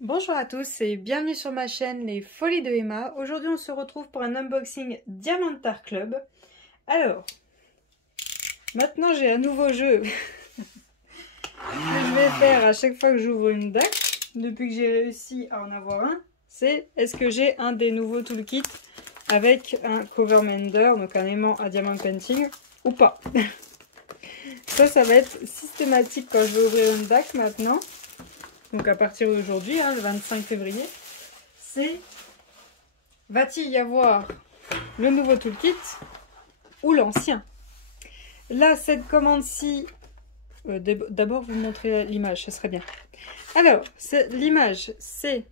Bonjour à tous et bienvenue sur ma chaîne Les Folies de Emma. Aujourd'hui on se retrouve pour un unboxing Diamantar Club. Alors, maintenant j'ai un nouveau jeu que je vais faire à chaque fois que j'ouvre une DAC, depuis que j'ai réussi à en avoir un. C'est est-ce que j'ai un des nouveaux toolkits avec un cover mender, donc un aimant à diamant painting, ou pas. Ça va être systématique quand je vais ouvrir une DAC maintenant. Donc à partir d'aujourd'hui, le 25 février, c'est va-t-il y avoir le nouveau toolkit ou l'ancien? Là, cette commande-ci, d'abord vous montrer l'image, ce serait bien. Alors, l'image, c'est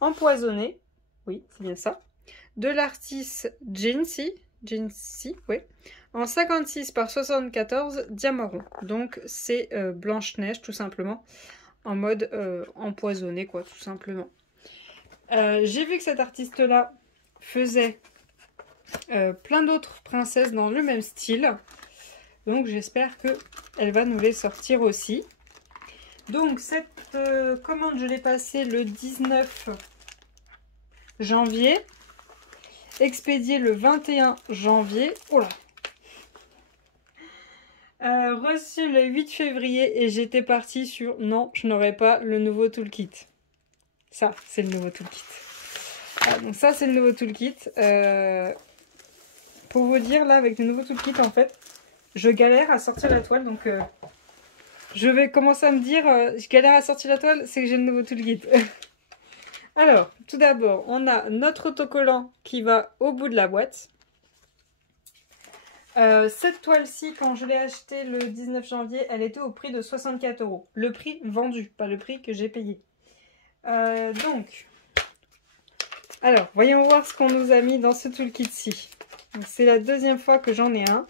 empoisonné, oui, c'est bien ça, de l'artiste Jinsi, oui, en 56 par 74 diamants ronds. Donc c'est Blanche-Neige tout simplement, en mode empoisonné quoi, tout simplement. J'ai vu que cet artiste-là faisait plein d'autres princesses dans le même style. Donc j'espère qu'elle va nous les sortir aussi. Donc cette commande, je l'ai passée le 19 janvier. Expédié le 21 janvier. Oh là! Reçu le 8 février et j'étais partie sur non, je n'aurai pas le nouveau toolkit. Ça, c'est le nouveau toolkit. Donc ça, c'est le nouveau toolkit. Pour vous dire, là, avec le nouveau toolkit, en fait, je galère à sortir la toile. Donc, je vais commencer à me dire, je galère à sortir la toile, c'est que j'ai le nouveau toolkit. Alors, tout d'abord, on a notre autocollant qui va au bout de la boîte. Cette toile-ci, quand je l'ai achetée le 19 janvier, elle était au prix de 64 €. Le prix vendu, pas le prix que j'ai payé. Alors, voyons voir ce qu'on nous a mis dans ce toolkit-ci. C'est la deuxième fois que j'en ai un.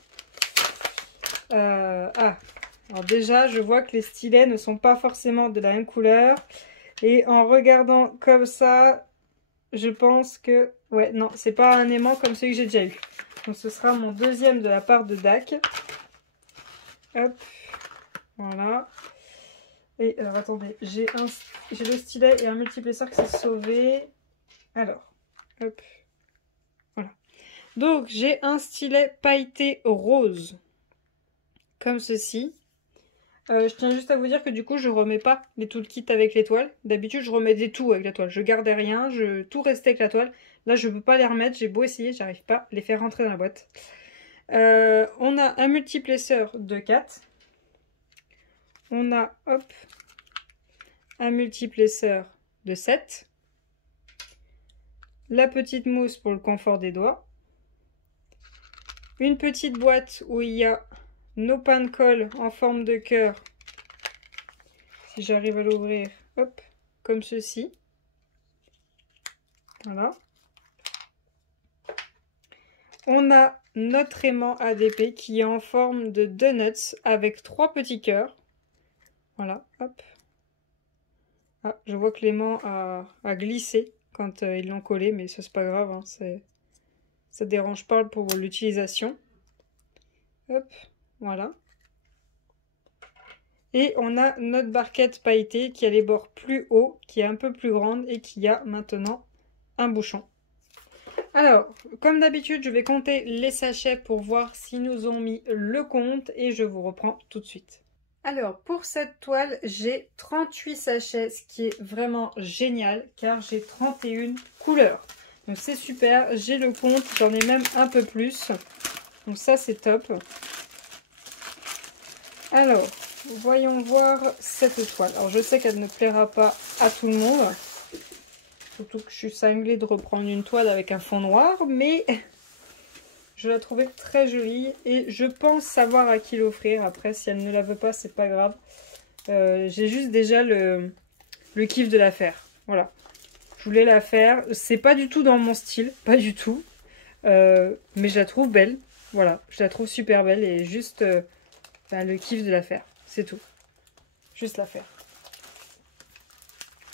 Alors déjà, je vois que les stylets ne sont pas forcément de la même couleur. Et en regardant comme ça, je pense que... Ouais, non, c'est pas un aimant comme celui que j'ai déjà eu. Donc ce sera mon deuxième de la part de DAC. Hop, voilà. Et alors attendez, j'ai le stylet et un multiplesseur qui s'est sauvé. Alors, hop, voilà. Donc j'ai un stylet pailleté rose, comme ceci. Je tiens juste à vous dire que du coup je remets pas les toolkits avec l'étoile. D'habitude je remets tout avec la toile. Je gardais rien, tout restait avec la toile. Là je peux pas les remettre, j'ai beau essayer, j'arrive pas à les faire rentrer dans la boîte. On a un multiplesseur de 4. On a hop un multiplesseur de 7. La petite mousse pour le confort des doigts. Une petite boîte où il y a nos pains de colle en forme de cœur. Si j'arrive à l'ouvrir, hop, comme ceci. Voilà. On a notre aimant ADP qui est en forme de donuts avec 3 petits cœurs. Voilà, hop. Ah, je vois que l'aimant a glissé quand ils l'ont collé, mais ça c'est pas grave, hein, ça dérange pas pour l'utilisation. Hop, voilà. Et on a notre barquette pailletée qui a les bords plus hauts, qui est un peu plus grande et qui a maintenant un bouchon. Alors, comme d'habitude, je vais compter les sachets pour voir s'ils nous ont mis le compte et je vous reprends tout de suite. Alors, pour cette toile, j'ai 38 sachets, ce qui est vraiment génial car j'ai 31 couleurs. Donc c'est super, j'ai le compte, j'en ai même un peu plus. Donc ça, c'est top. Alors, voyons voir cette toile. Alors, je sais qu'elle ne plaira pas à tout le monde. Surtout que je suis cinglée de reprendre une toile avec un fond noir. Mais je la trouvais très jolie. Et je pense savoir à qui l'offrir. Après, si elle ne la veut pas, c'est pas grave. J'ai juste déjà le kiff de la faire. Voilà. Je voulais la faire. C'est pas du tout dans mon style. Pas du tout. Mais je la trouve belle. Voilà. Je la trouve super belle. Et juste... le kiff de la faire, c'est tout. Juste la faire.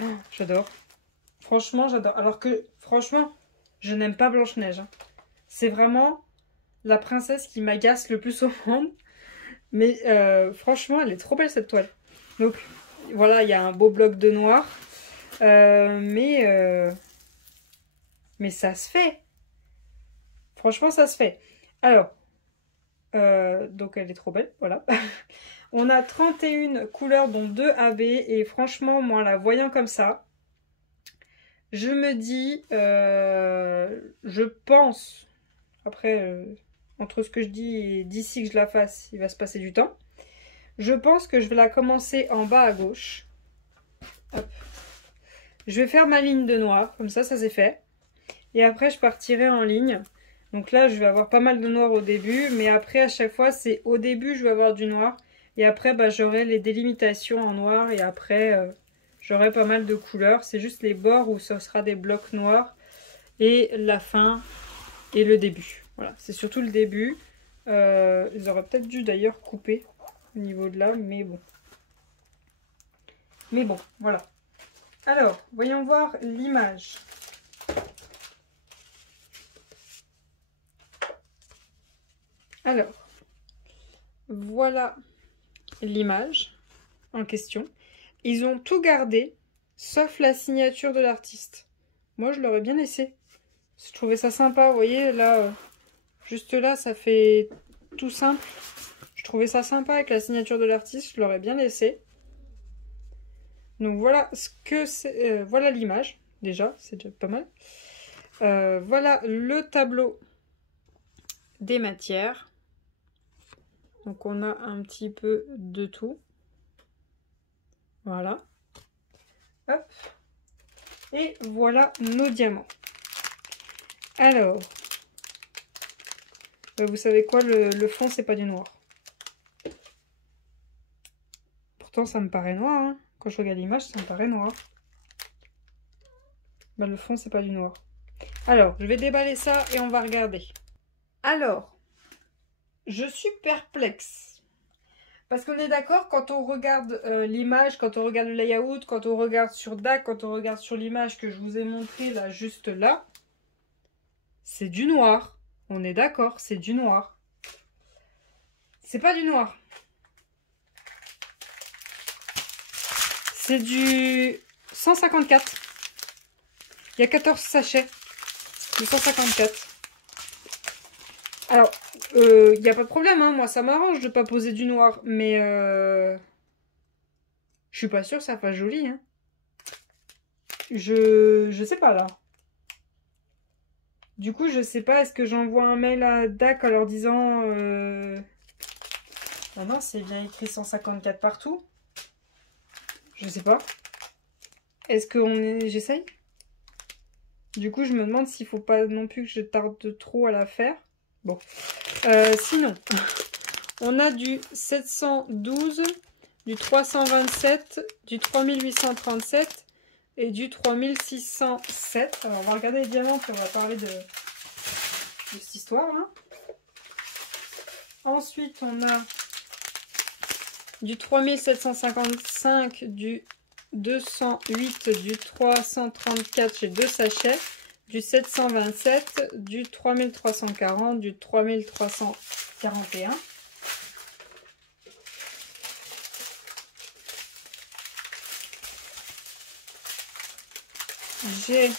Oh, j'adore. Franchement, j'adore. Alors que, franchement, je n'aime pas Blanche-Neige. Hein. C'est vraiment la princesse qui m'agace le plus au monde. Mais franchement, elle est trop belle cette toile. Donc, voilà, il y a un beau bloc de noir. Mais ça se fait. Franchement, ça se fait. Alors, donc elle est trop belle, voilà. On a 31 couleurs, dont 2 AB. Et franchement, moi, la voyant comme ça, je me dis, je pense, après, entre ce que je dis et d'ici que je la fasse, il va se passer du temps. Je pense que je vais la commencer en bas à gauche. Hop. Je vais faire ma ligne de noir, comme ça c'est fait. Et après, je partirai en ligne. Donc là, je vais avoir pas mal de noir au début, mais après, à chaque fois, c'est au début, je vais avoir du noir. Et après, bah, j'aurai les délimitations en noir, et après, j'aurai pas mal de couleurs. C'est juste les bords où ce sera des blocs noirs, et la fin, et le début. Voilà, c'est surtout le début. Ils auraient peut-être dû d'ailleurs couper au niveau de là, mais bon. Mais bon, voilà. Alors, voyons voir l'image. Alors, voilà l'image en question. Ils ont tout gardé, sauf la signature de l'artiste. Moi, je l'aurais bien laissé. Je trouvais ça sympa, vous voyez, là, juste là, ça fait tout simple. Je trouvais ça sympa avec la signature de l'artiste, je l'aurais bien laissé. Donc voilà ce que c'est, voilà l'image, déjà, c'est déjà pas mal. Voilà le tableau des matières. Donc on a un petit peu de tout. Voilà. Hop. Et voilà nos diamants. Alors, vous savez quoi, le fond c'est pas du noir. Pourtant ça me paraît noir, hein. Quand je regarde l'image, ça me paraît noir. Bah, le fond c'est pas du noir. Alors, je vais déballer ça et on va regarder. Alors, je suis perplexe. Parce qu'on est d'accord, quand on regarde l'image, quand on regarde le layout, quand on regarde sur DAC, quand on regarde sur l'image que je vous ai montré là, juste là, c'est du noir. On est d'accord, c'est du noir. C'est pas du noir. C'est du 154. Il y a 14 sachets. Du 154. Alors, il n'y a pas de problème, hein. Moi ça m'arrange de pas poser du noir, mais je suis pas sûre que ça fasse joli, hein. Je sais pas là. Du coup, je sais pas, est-ce que j'envoie un mail à DAC en leur disant ah non, c'est bien écrit 154 partout. Je sais pas. Est-ce qu'on est... J'essaye. Du coup, je me demande s'il faut pas non plus que je tarde trop à la faire. Bon. Sinon, on a du 712, du 327, du 3837 et du 3607. Alors, on va regarder les diamants, puis on va parler de cette histoire-là. Ensuite, on a du 3755, du 208, du 334, j'ai 2 sachets, du 727, du 3340, du 3341. J'ai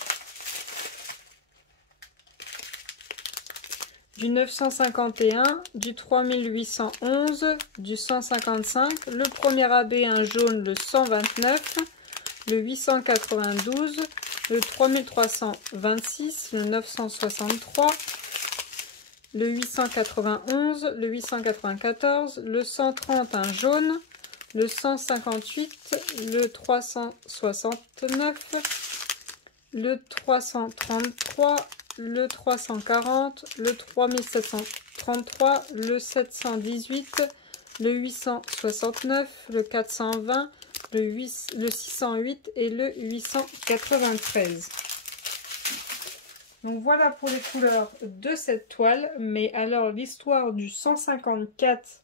du 951, du 3811, du 155, le premier AB un jaune, le 129, le 892, le 3326, le 963, le 891, le 894, le 130 un jaune, le 158, le 369, le 333, le 340, le 3733, le 718, le 869, le 420, le 608 et le 893. Donc voilà pour les couleurs de cette toile. Mais alors l'histoire du 154,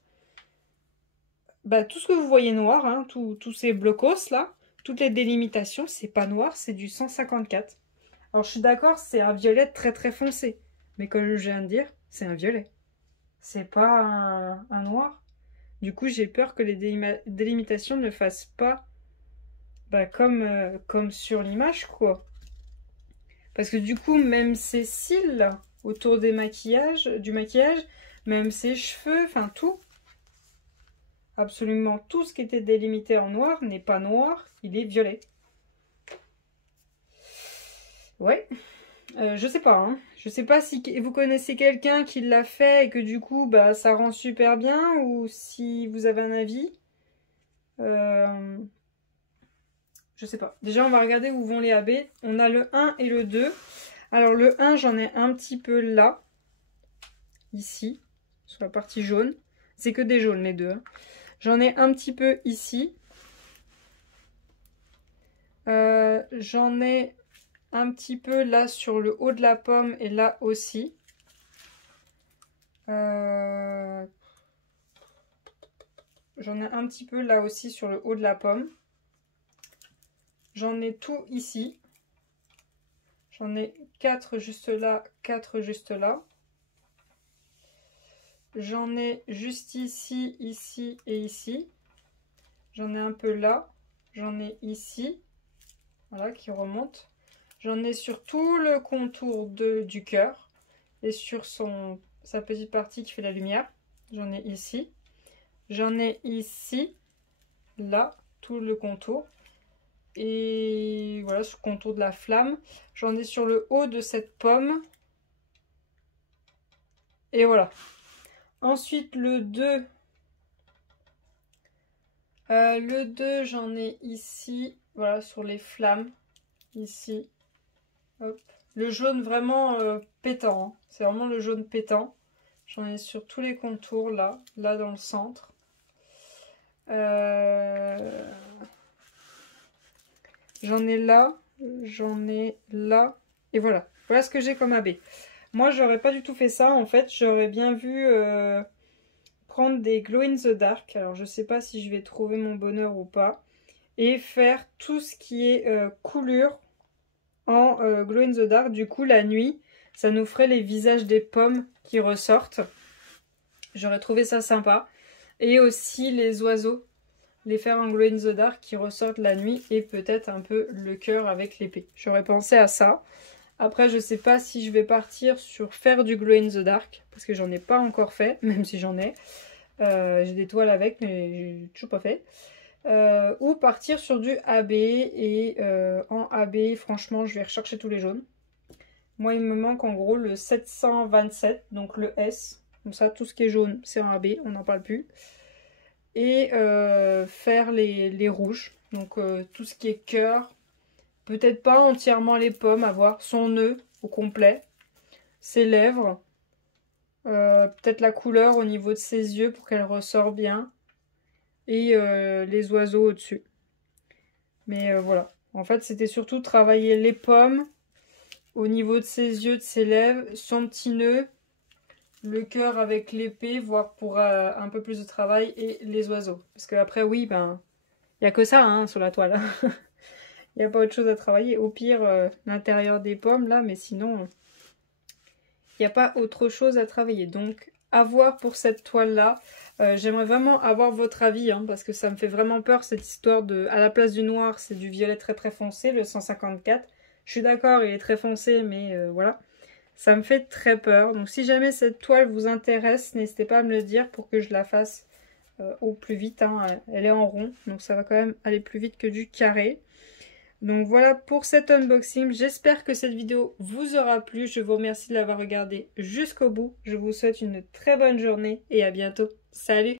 bah, tout ce que vous voyez noir, hein, tous ces blocos là, toutes les délimitations, c'est pas noir, c'est du 154. Alors je suis d'accord, c'est un violet très très foncé. Mais comme je viens de dire, c'est un violet. C'est pas un noir. Du coup, j'ai peur que les délimitations ne fassent pas bah, comme sur l'image, quoi. Parce que du coup, même ses cils, là, autour du maquillage, même ses cheveux, enfin tout. Absolument tout ce qui était délimité en noir n'est pas noir, il est violet. Ouais, je sais pas, hein. Je sais pas si vous connaissez quelqu'un qui l'a fait et que du coup, bah, ça rend super bien, ou si vous avez un avis. Je sais pas. Déjà, on va regarder où vont les AB. On a le 1 et le 2. Alors, le 1, j'en ai un petit peu là. Ici. Sur la partie jaune. C'est que des jaunes, les deux. Hein. J'en ai un petit peu ici. J'en ai un petit peu là sur le haut de la pomme et là aussi. J'en ai un petit peu là aussi sur le haut de la pomme. J'en ai tout ici. J'en ai 4 juste là, 4 juste là. J'en ai juste ici, ici et ici. J'en ai un peu là. J'en ai ici. Voilà, qui remonte. J'en ai sur tout le contour du cœur. Et sur sa petite partie qui fait la lumière. J'en ai ici. J'en ai ici. Là, tout le contour. Et voilà, sur le contour de la flamme. J'en ai sur le haut de cette pomme. Et voilà. Ensuite, le 2. Le 2, j'en ai ici. Voilà, sur les flammes. Ici. Hop. Le jaune vraiment pétant. Hein. C'est vraiment le jaune pétant. J'en ai sur tous les contours, là. Là, dans le centre. J'en ai là. J'en ai là. Et voilà. Voilà ce que j'ai comme AB. Moi, j'aurais pas du tout fait ça. En fait, j'aurais bien vu prendre des glow in the dark. Alors, je sais pas si je vais trouver mon bonheur ou pas. Et faire tout ce qui est coulure en glow in the dark. Du coup, la nuit, ça nous ferait les visages des pommes qui ressortent. J'aurais trouvé ça sympa. Et aussi les oiseaux. Les faire en glow in the dark qui ressortent la nuit. Et peut-être un peu le cœur avec l'épée. J'aurais pensé à ça. Après, je sais pas si je vais partir sur faire du glow in the dark. Parce que j'en ai pas encore fait. Même si j'en ai. J'ai des toiles avec, mais j'ai toujours pas fait. Ou partir sur du AB. Et en AB, franchement, je vais rechercher tous les jaunes. Moi, il me manque en gros le 727, donc le S. Comme ça, tout ce qui est jaune, c'est en AB, on n'en parle plus. Et faire les rouges. Donc tout ce qui est cœur. Peut-être pas entièrement les pommes, avoir son nœud au complet. Ses lèvres. Peut-être la couleur au niveau de ses yeux pour qu'elle ressort bien. Et les oiseaux au-dessus. Mais voilà. En fait, c'était surtout travailler les pommes au niveau de ses yeux, de ses lèvres, son petit nœud, le cœur avec l'épée, voire pour un peu plus de travail, et les oiseaux. Parce qu'après, oui, ben, il n'y a que ça hein, sur la toile. Il n'y a pas autre chose à travailler. Au pire, l'intérieur des pommes, là, mais sinon, il n'y a pas autre chose à travailler. Donc, à voir pour cette toile-là. J'aimerais vraiment avoir votre avis, hein, parce que ça me fait vraiment peur, cette histoire de... À la place du noir, c'est du violet très très foncé, le 154. Je suis d'accord, il est très foncé, mais voilà. Ça me fait très peur. Donc, si jamais cette toile vous intéresse, n'hésitez pas à me le dire pour que je la fasse au plus vite. Hein. Elle est en rond, donc ça va quand même aller plus vite que du carré. Donc voilà pour cet unboxing. J'espère que cette vidéo vous aura plu. Je vous remercie de l'avoir regardé jusqu'au bout. Je vous souhaite une très bonne journée et à bientôt. Salut!